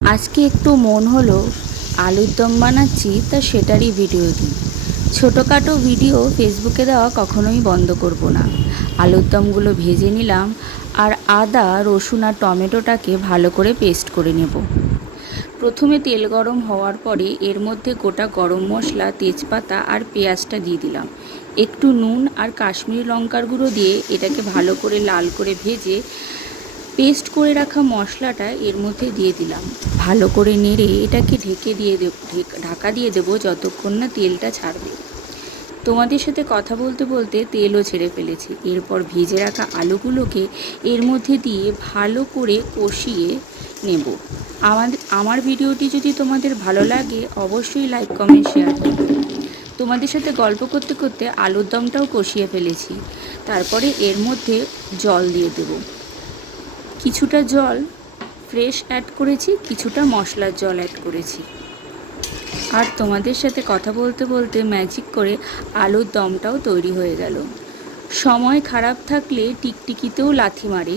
আজকে একটু মন হলো আলুর দম বানাচ্ছি, তা সেটারই ভিডিও দিই। ছোটোখাটো ভিডিও ফেসবুকে দেওয়া কখনোই বন্ধ করব না। আলুর দমগুলো ভেজে নিলাম, আর আদা রসুন আর টমেটোটাকে ভালো করে পেস্ট করে নেব। প্রথমে তেল গরম হওয়ার পরে এর মধ্যে গোটা গরম মশলা, তেজপাতা আর পেঁয়াজটা দিয়ে দিলাম। একটু নুন আর কাশ্মীরি লঙ্কার গুঁড়ো দিয়ে এটাকে ভালো করে লাল করে ভেজে পেস্ট করে রাখা মশলাটা এর মধ্যে দিয়ে দিলাম। ভালো করে নেড়ে এটাকে ঢাকা দিয়ে দেবো যতক্ষণ না তেলটা ছাড়বে। তোমাদের সাথে কথা বলতে বলতে তেলও ছেড়ে ফেলেছি। এরপর ভেজে রাখা আলুগুলোকে এর মধ্যে দিয়ে ভালো করে কষিয়ে নেব। আমার ভিডিওটি যদি তোমাদের ভালো লাগে অবশ্যই লাইক কমেন্ট শেয়ার করবে। তোমাদের সাথে গল্প করতে করতে আলুর দমটাও কষিয়ে ফেলেছি। তারপরে এর মধ্যে জল দিয়ে দেব। কিছুটা জল ফ্রেশ অ্যাড করেছি, কিছুটা মশলার জল অ্যাড করেছি। আর তোমাদের সাথে কথা বলতে বলতে ম্যাজিক করে আলুর দমটাও তৈরি হয়ে গেল। সময় খারাপ থাকলে টিকটিকিতেও লাথি মারে।